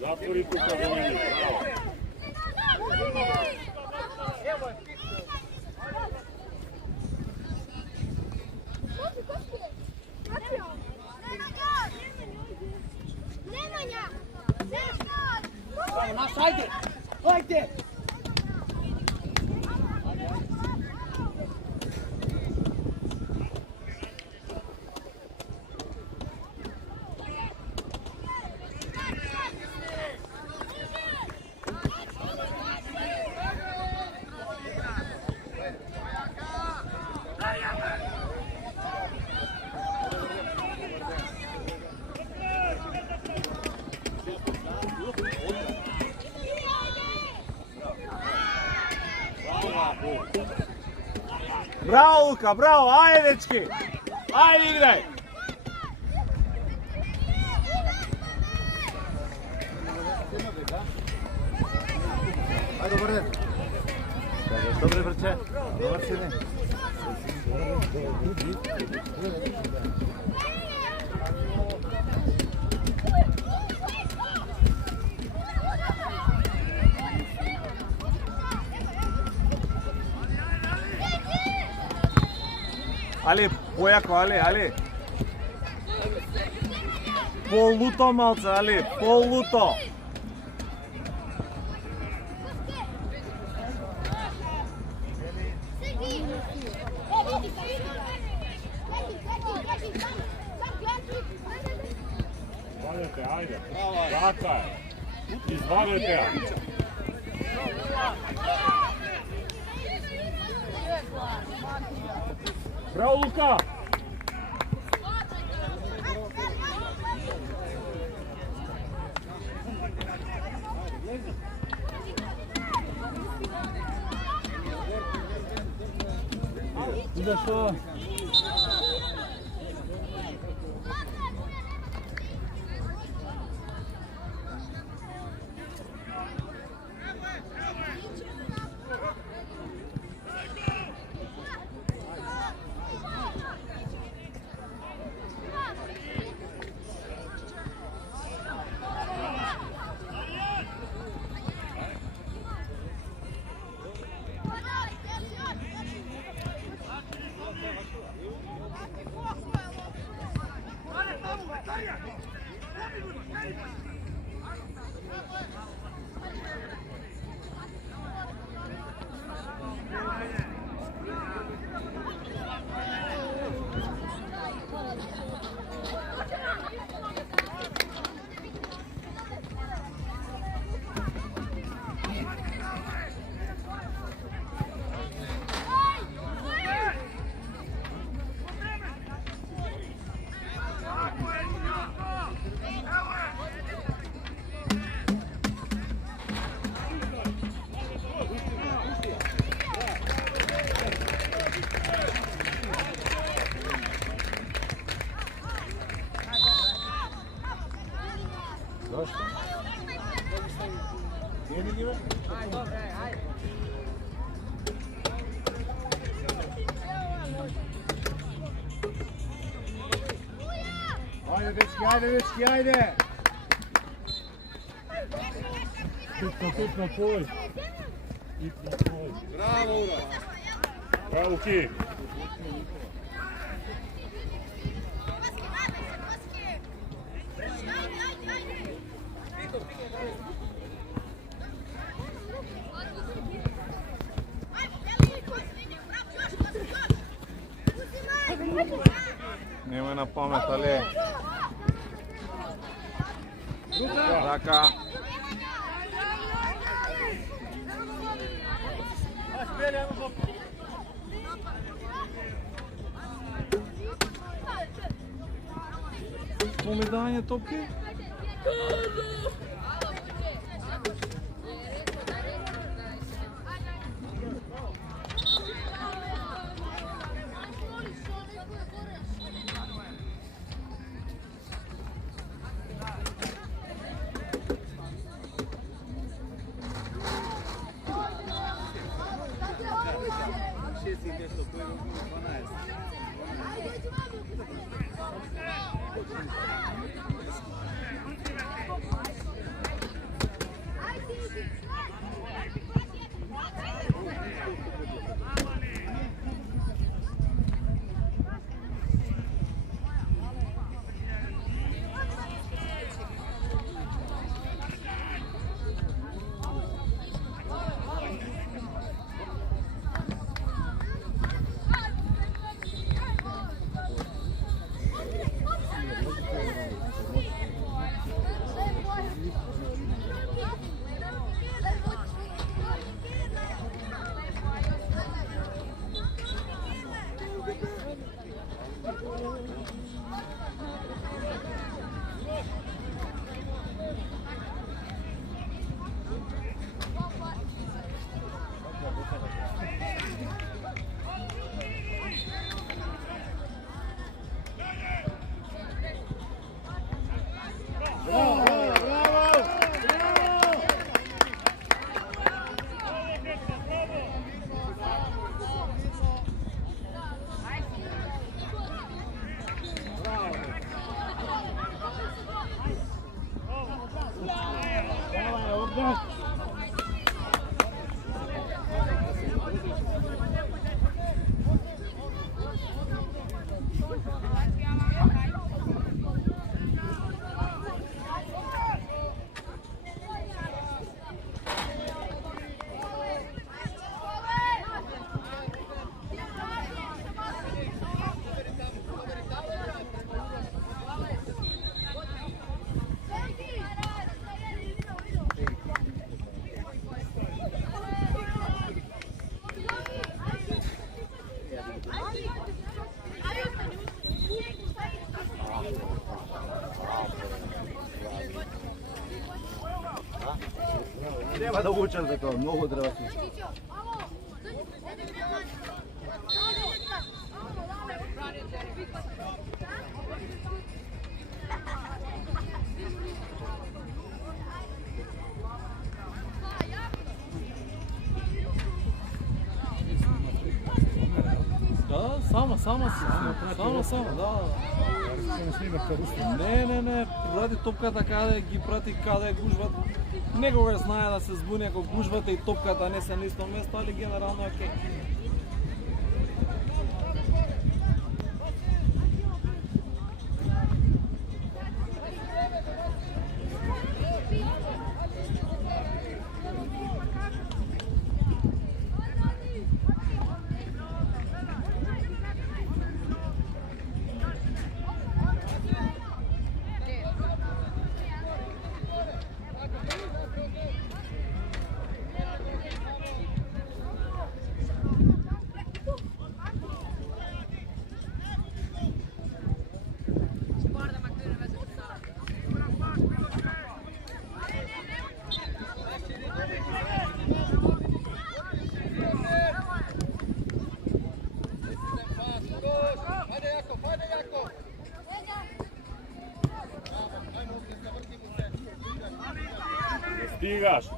Zatvori tu kad umeli, bravo. Nas, ajde! Ajde! Браво, Лука, браво! Ајде, дечки! Ајде, играј! Ајде, добар ден! Добре, брче! Добар си ден! Али, појако, Али! Полуто малце, Али, полуто! Извадете, ајде. Така е. Извадете ја. Браво, Лука! Зашо? Зашто? Седи ги бе? Ајде, добре, ајде. Ајде, дечки, ајде! Тупно, пој. Браво, Ура! Браво, Ки. Немој на памет, Али. Така. Моме дање топки? Треба да учат за тоа, многу треба да се учат. Да, само, да. Не, прати топката каде ги прати каде гужват. Некогаш знае да се збуни ако гужвата и топката не се на исто место, али генерално е окей. Стигаш.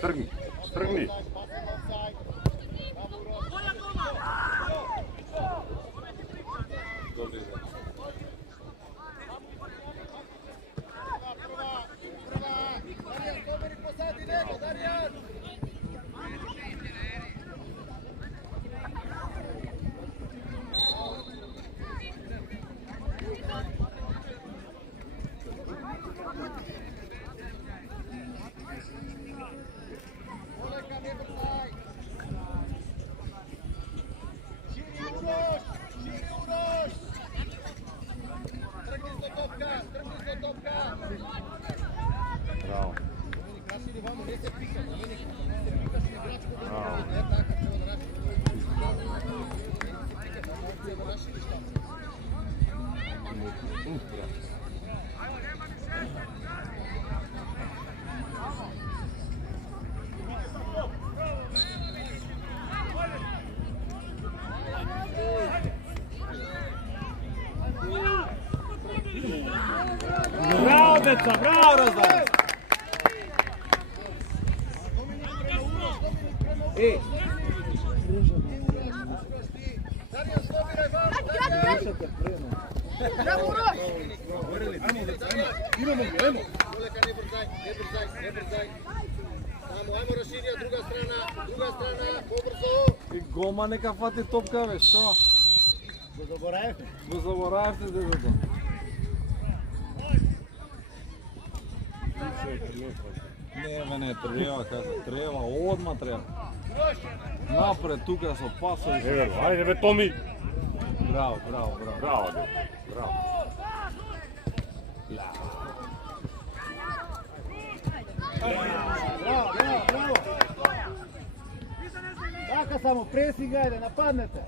Тргни. Браво. Браво, деца, браво, раздавач! Ajmo Rašidija, druga strana, pobrzo. И Гома нека фати топка, бе, што? Го заборавте? Го заборавте, детето. Не треба, треба, одма треба. Напред, тука со пасови. Ајде бе Томи. Браво. Браво, дете. Браво. Браво. Така само пресинг, ајде, нападнете.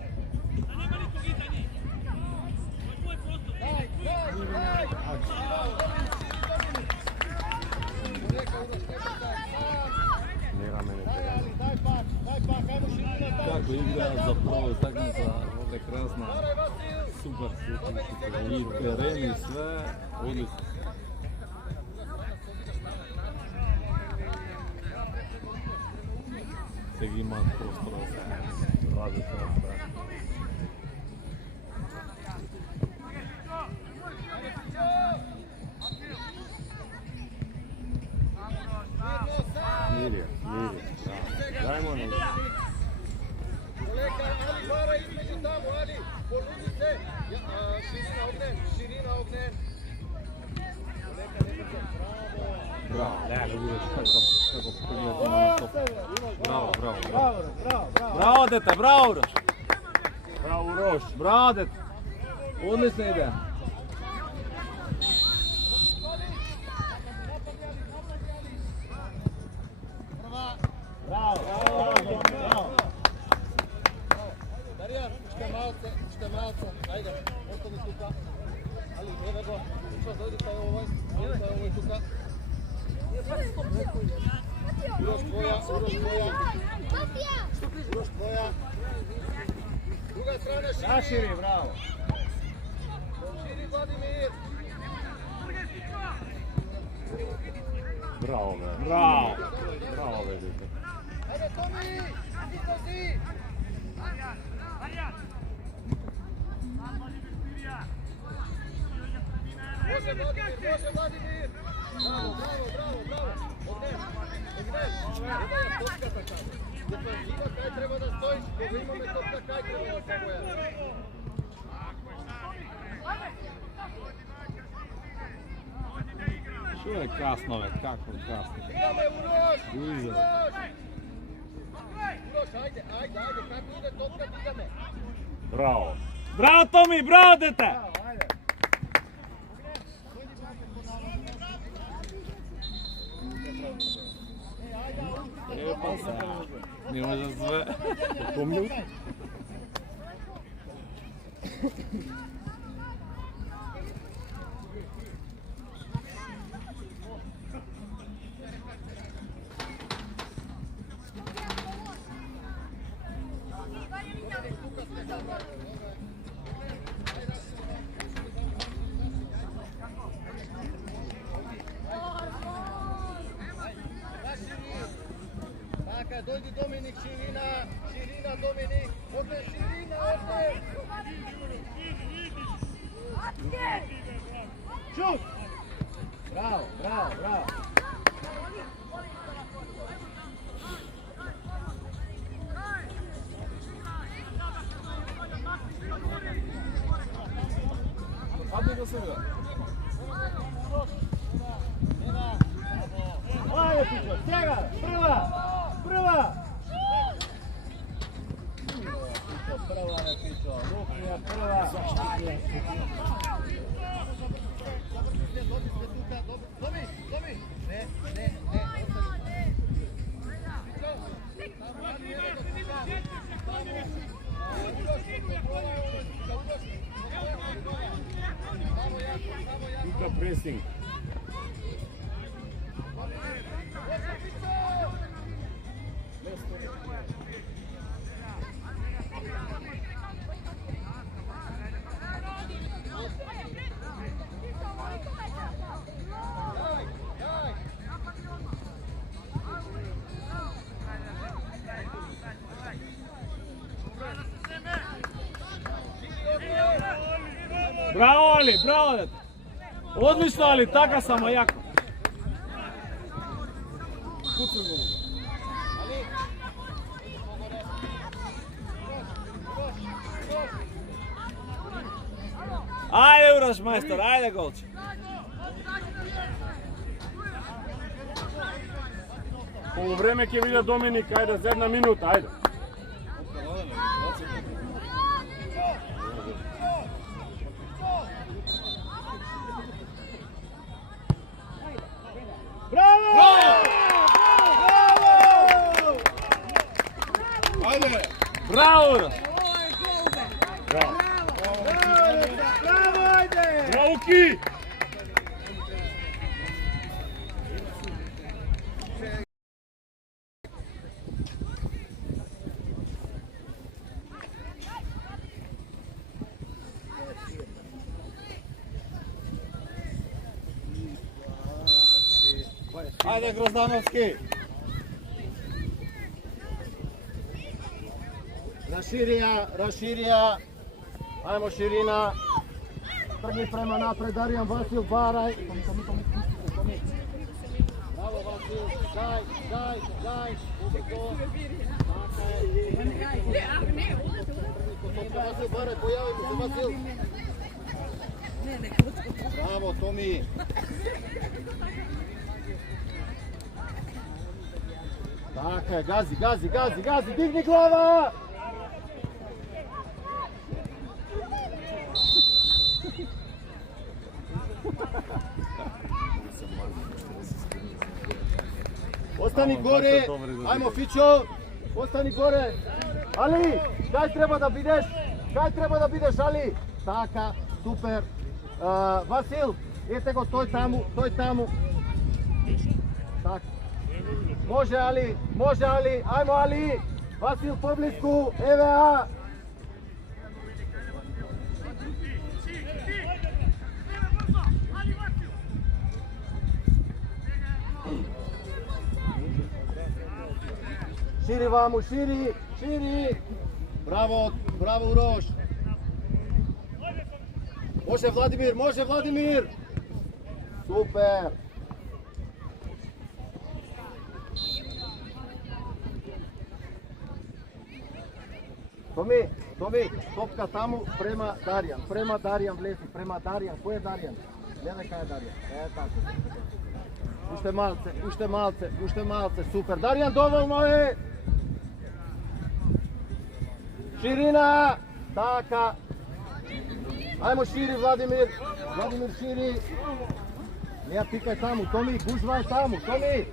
Како играат за прва утакмица, овде красна, супер и терен и све, одлично. Сега имаат простор да се радат на све. Мирија. Дајмо не. Колека, Али вара измеѓу таму, Али, полуди се. Ширина огнен. Колека, не бързо, браво. Браво, видиш како погледа на топ. Браво. Браво, дете, браво, Рош. Браво, Рош. Браво, дете. Одлична идеја. Браво. Даријан, уште малце, ајде, остани тука. Али, еве го, дојди кај овој тука. Урош твоја. Друга страна, шири. Нашири, браво. Шири, Владимир. Браво, бе. Браво, бе, дете. Ајде, Томи, си. Може, Владимир. Браво. Огнен. Има топката кај. Дефанзива кај треба да стоиш, кога имаме топка кај треба да се боја. Тоа е касно, бе, како касно. Идаме, Урош! Уиза. Урош, ајде, како иде топка, идаме. Браво. Браво, Томи, браво, дете! Ајде. Епа сега. Не може да све. Помнил? Така, дојди Доминик, ширина Доминик, овде ширина, овде! Шут! Браво, браво, браво! Ајде да се види. Ајде, Пичо, сега, прва! Пичо, прва, не, Пичо, Лукија, прва! Доби! Не, Тука пресинг. Браво, Али, браво, дете! Одлично, Али, така само јако. Куцуј го. Ајде, Урош, мајстор, ајде, голче. Полувреме ќе виде Доминик, ајде за 1 минута, ајде. Браво, Урош! Браво. браво, ајде! Браво, Ки! Ајде, Гроздановски! Расширија, ајмо ширина, тргни према напред, Даријан Васил, барај. Браво, Васил, гај, убаво. Васил, барај, појави му се, Васил. Браво, Томи. Така, гази, дигни глава! Остани горе, ајмо Фичо, остани горе. Али, кај треба да бидеш, Али? Така, супер. Васил, ете го, тој таму. Така. Може Али, ајмо Али. Васил поблиску, ЕВА. Шири ваму, шири. Браво Урош. Може Владимир. Супер. Томи, топка таму према Даријан влези, кој е Даријан? Гледај кај е Даријан, така. уште малце, супер. Даријан, доволно е. Ширина, така. Ајмо шири, Владимир. Владимир шири. Не ја пикај таму, Томи, гужвај таму, Томи.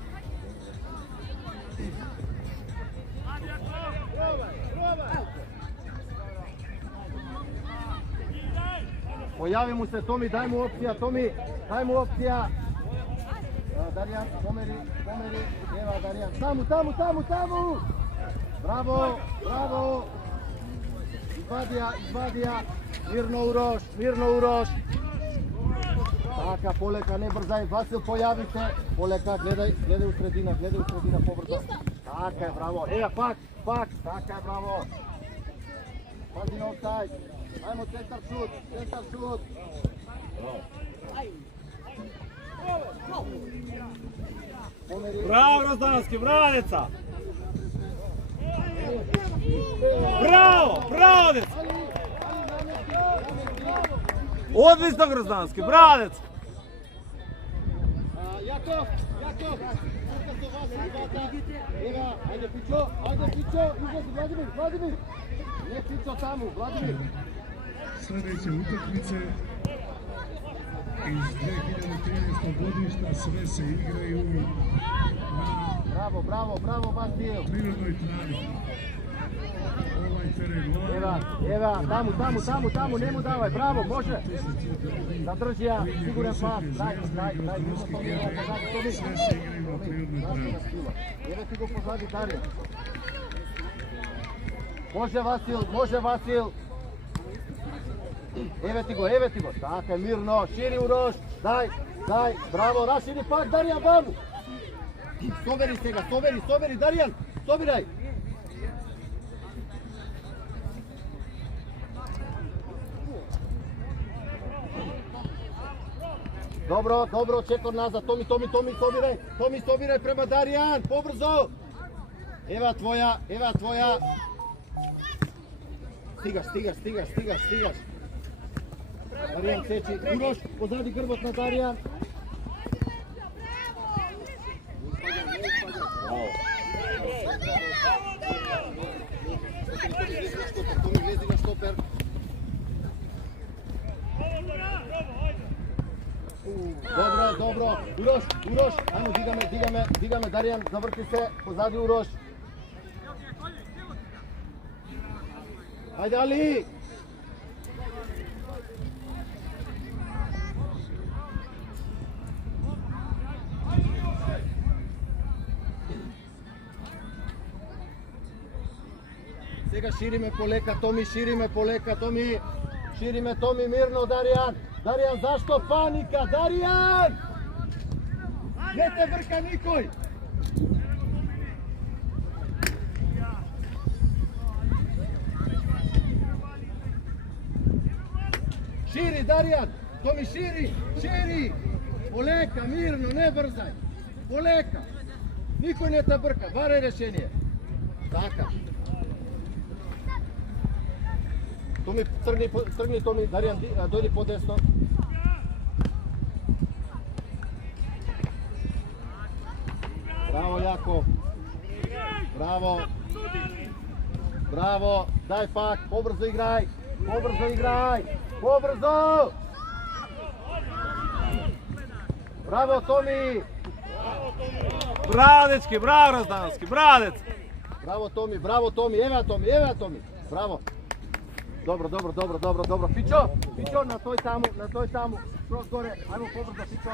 Појави му се Томи, дај му опција, Томи, дај му опција. Даријан, помери, ева Даријан, таму. Браво. Извадија, мирно Урош. Така, полека, не брзај, Васил, појави се. Полека, гледај у средина, побрзо. Така е, браво. Ева, пак, така е, браво. Пази на офсајд. Ајмо, центар шут. Браво, Гроздански, браво, деца! Браво, деца! Одлично, Гроздански, браво, деца! Јаков, Ева, ајде Пичо, излези Владимир. Не Пичо таму, Владимир. Следеće utakmice iz 2013. godišta sve se igraju na Bravo, Basil. prirodnoj travi. Ovaj teren Eva, tamu, nemu davaj, bravo, može. Zadrži ja, siguran pas, daj, sve se igraju na prirodnoj travi. Evo ti go pozadi Darija. Može Vasil. Evo ti go, tako je, mirno, širi Uroš, daj, bravo, raširi pak, Darijan, babu. Soberi se ga, soberi, Darijan, sobiraj. Dobro, čekor nazad, Tomi, sobiraj prema Darijan, pobrzo. Eva tvoja. Stigaš. Darijan seči, Uroš, pozadi grbot na Darijan. Tomi, lezi na štoper. Dobro. Uroš, ajmo, diga me, Darijan, zavrti se, pozadi Uroš. Ajde, Ali! Сега шири ме полека, Томи. Шири ме, Томи, мирно, Даријан. Даријан, зашто паника? Даријан! Не те брка никој! Širi, Darijan! Tomi, širi! Poleka, mirno, ne brzaj! Poleka! Nikoj ne te brka, varaj rešenje! Taka! Tomi, trgni Tomi, Darijan, dojdi po desno. Bravo, Jakov! Bravo! Daj pak, pobrzo igraj! Pobrzo! Bravo, Tomi! Bravo, dečki, bravo, Rozdanski, bravo, deca! Bravo, Tomi, evo Tomi! Bravo! Dobro. Pićo, na toj tamu, kroz gore, ajmo pobrzo, Pićo.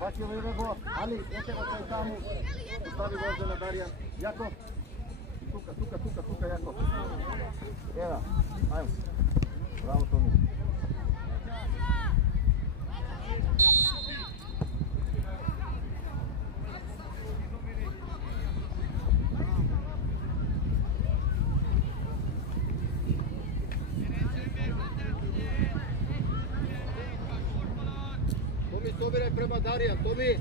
Baci ovaj nego, Ali, etemo toj tamu, postavi voze na Darijan. Jakov, tuka, Jakov. Evo, ajmo. Bravo, Tomi. Tomi, sobiraj prema Darijan, Tomi.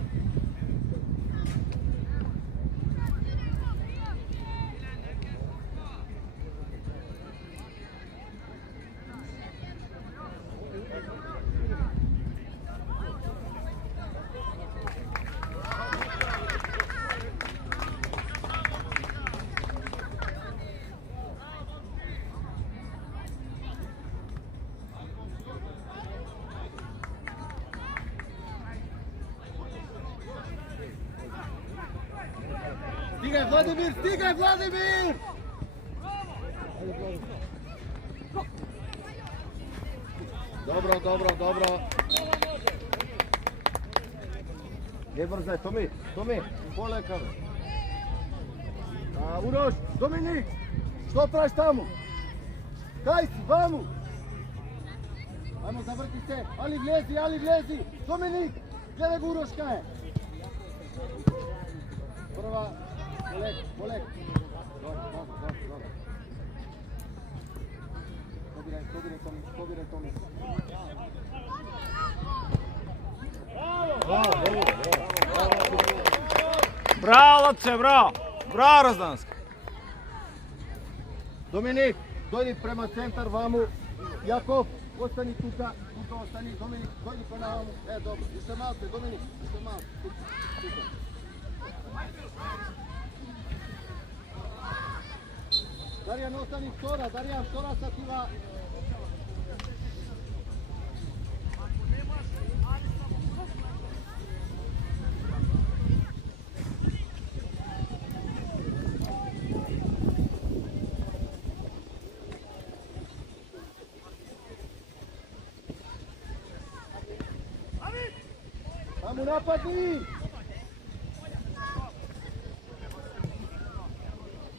Стигај, Владимир, стигај, Владимир! Добро, добро, добро. Не брзај, Томи, полека. Урош, Доминик, што правиш таму? Кај си, ваму? Ајмо, заврти се, али влези, Доминик, гледај го Урош кај е. Прва, полек. Добро. Побирај, Томи. Браво, лапче, браво! Браво, Роздански! Доминик, дојди према центар, ваму. Јаков, остани тука остани. Доминик, дојди према ваму. Добро, уште малце, Доминик, уште малце. Тука. Даријан, остани втора, втора са тива. Vamo napadi!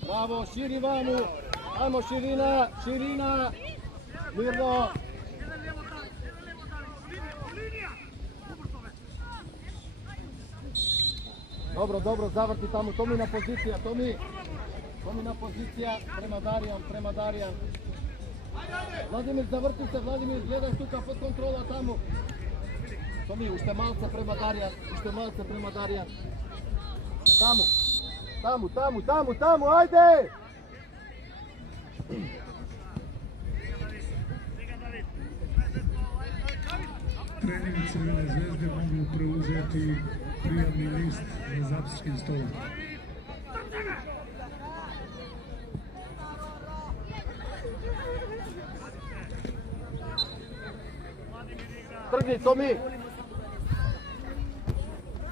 Bravo, širi vamo! Ajmo širina! Mirno! Dobro, zavrti tamo, Tomina pozicija, Tomina pozicija, prema Darijan. Vladimir, zavrti se, Vladimir, gledaj tuka pod kontrola tamo. Tomi, уште малце према Даријан. Таму, ајде! Тренинг Црвене звезде могу преузети пријавни лист на записки стол. Тргни, Томи!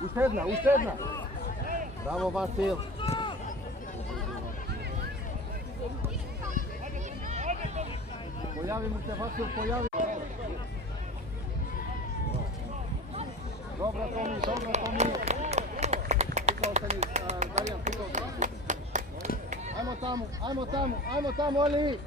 Уште една! Браво, Васил! Појави му се, Васил, појави! Добро, Томи! Тука остани, Даријан, тука остани. Ајмо таму, Али!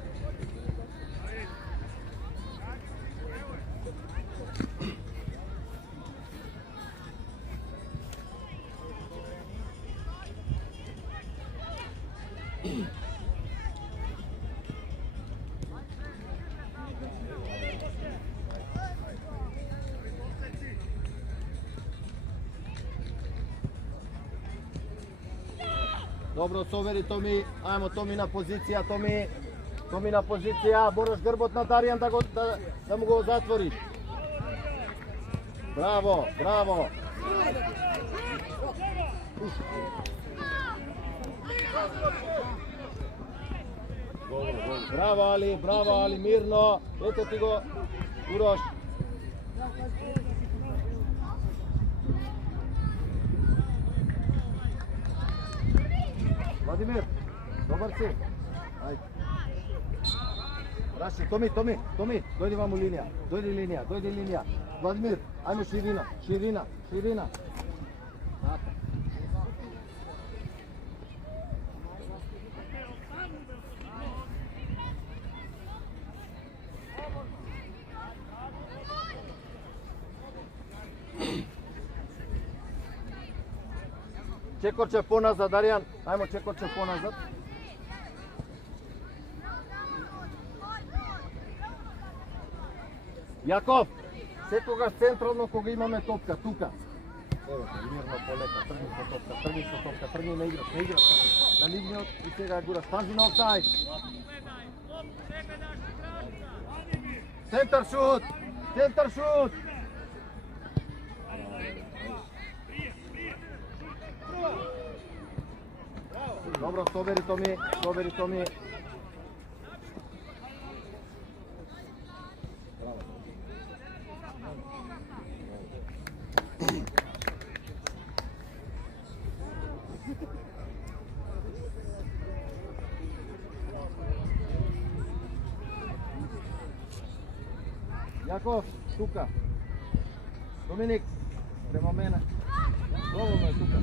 Dobro, совери Томи, ајмо Томи на позиција, Томи на позиција, бораш грбот на Даријан да му го затвориш. Браво! Браво Али, мирно, ето ти го Урош. Владимир, добар си. Ајде. Раши, Томи, дојди ваму линија. Дојди линија. Владимир, ајмо ширина. Така. Чекорчев поназад, Даријан. Ајмо Чекорчев поназад. Јаков, секогаш централно кога имаме топка, тука. Ево, мирно полека, тргни со топка, тргни на играч. На линиот и сега ја гураш. Пази на офсајд. Центар шут! Добро, собери Томи. Јаков, тука. Доминик, према мене. Доволно е тука.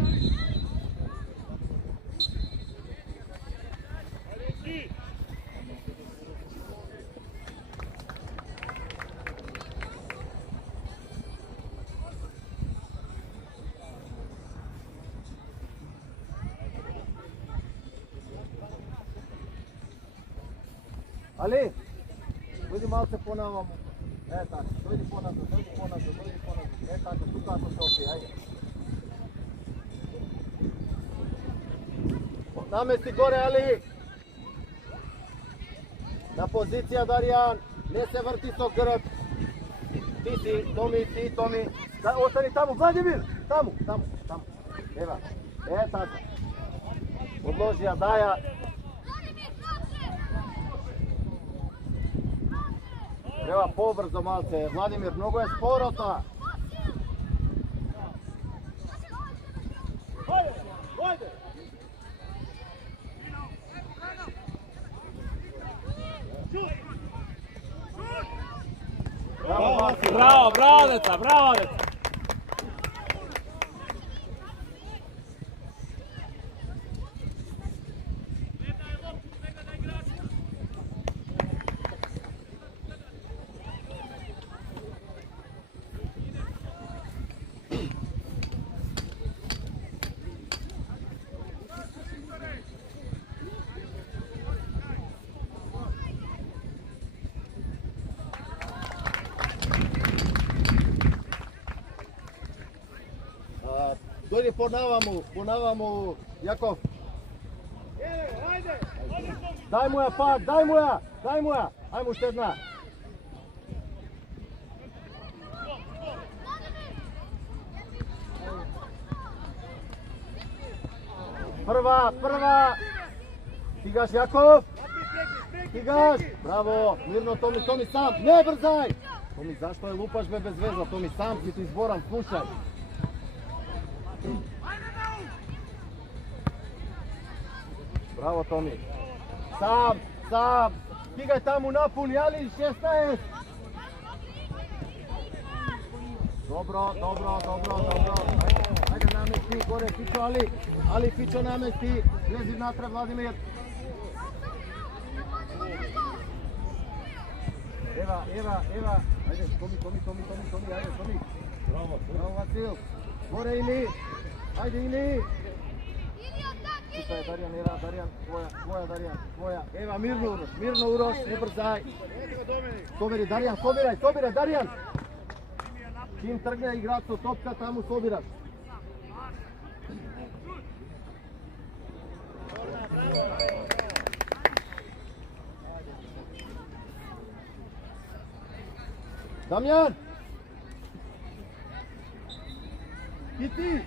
Али, дојди малце понаваму. Е така, дојди поназад. Е така, тука ако се опи, ајде. Намести горе, Али. На позиција, Даријан. Не се врти со грб. Ти си, Томи. Остани таму, Владимир. Таму. Ева. Е така. Одложи ја, даја. Треба побрзо малце, Владимир, многу е споро тоа. Браво, деца, браво, деца. Дојди понаваму, Јаков. Дај му ја пак, дај му ја. Ајмо уште една. Прва. Стигаш, Јаков. Стигаш. Браво. Мирно, Томи сам. Не брзај. Томи, зашто ја лупаш бе без веза? Томи, сам ти изборам, слушај. Браво, Томи. Сам. Стигај таму напуни, Али, 16. Добро. Ајде намести, горе, Фичо, Али. Али, Фичо намести. Лези натрав, Владимир. Ева. Ајде, Томи, ајде, Томи. Браво, Васил. Горе, Или. Ајде, Или. Тука е Даријан, твоја. Ева, мирно Урош, не брзај. Собери, Даријан, собирај, Даријан. Ким тргне играч со топка, таму собираш. Дамјан! И ти!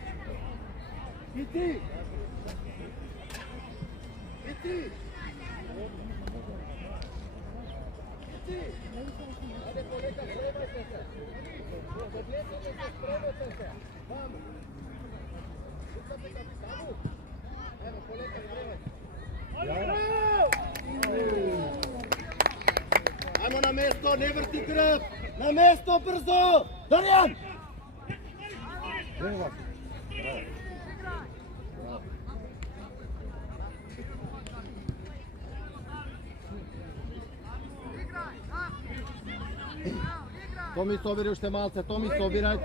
Ајде, колека, спремајте се. Спремете се. Ваму. Шукате капитану. Ево, колека, спремајте. Ајмо на место, не врти крв. На место, брзо. Даријан! Ево. Томи, собирај уште малце, Томи, собирај.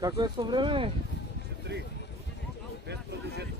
Како е со време? 3. Без продолжеток.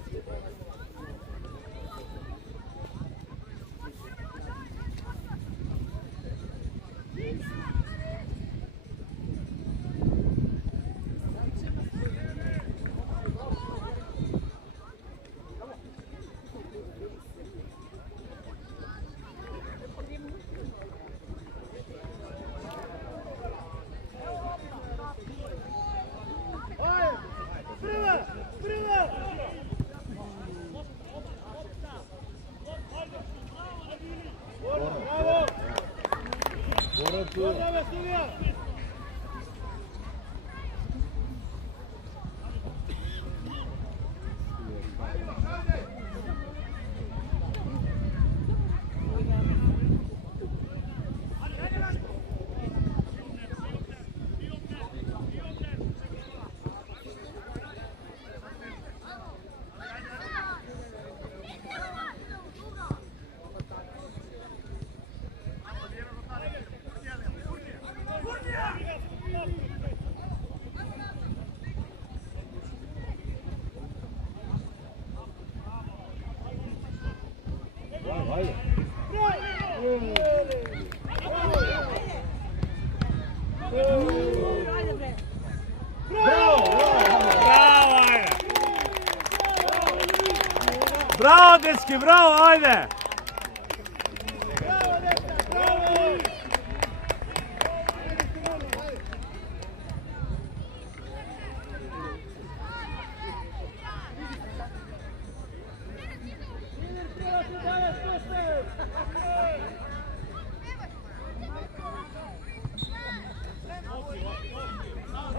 Браво, дечки, браво, ајде!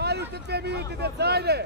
Ajde, 2 minute, deca, ajde!